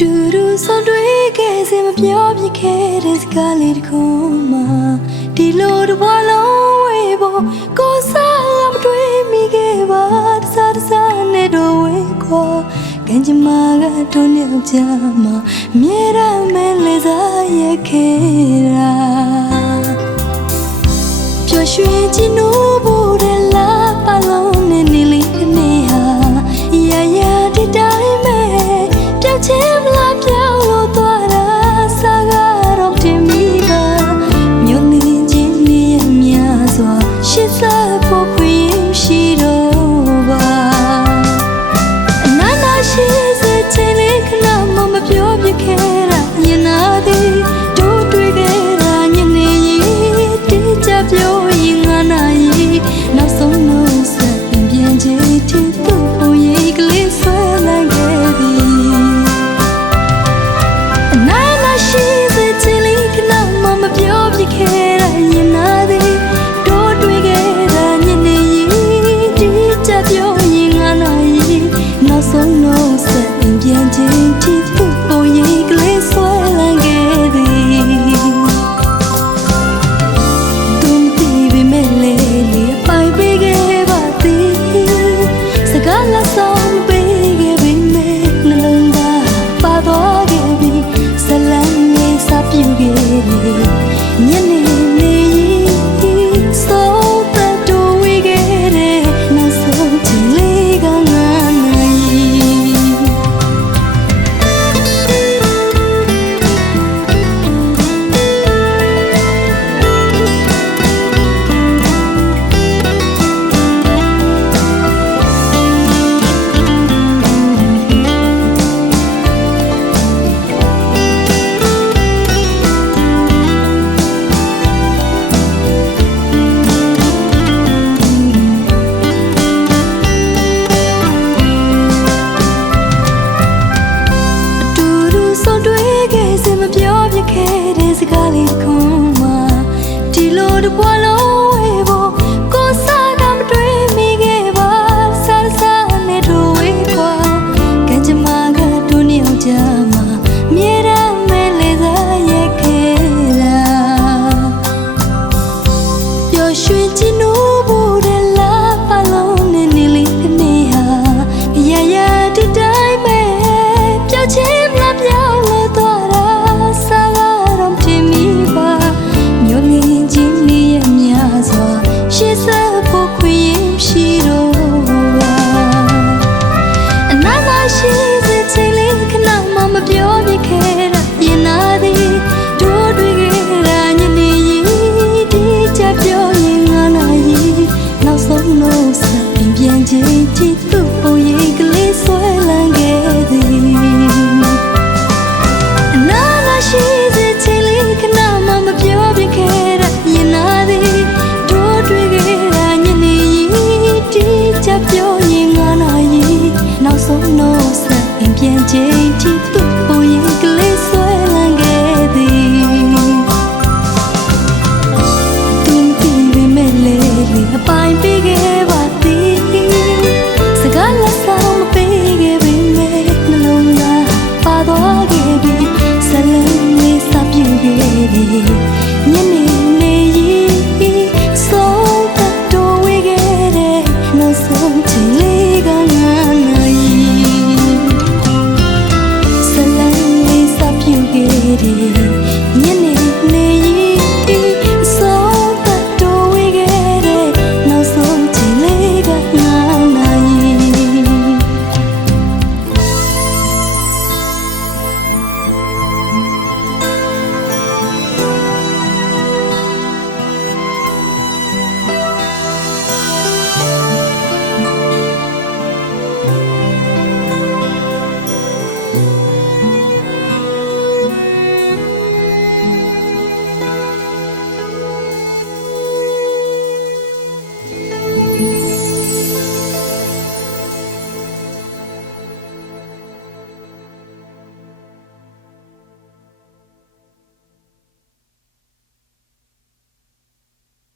တူတူဆုံးတွေ့ခဲ့စင်မပြောပြခဲ့တဲ့စကားလေးတခုမှဒီလိုတစ်ပွားလုံးဝေဖို့ကိုစားမတွေ့မိခဲ့ပါတစားတစားနဲ့တော့ဝေခေါ်ကံကြမ္မာကတုံ့ပြန်ကြမှာမြေရမဲလေးစားရခဲ့တာပျော်ရွှင်ခြင်းတို့ sống nô sẽ em gian chính chính ရွှေချင်း 应变接替。点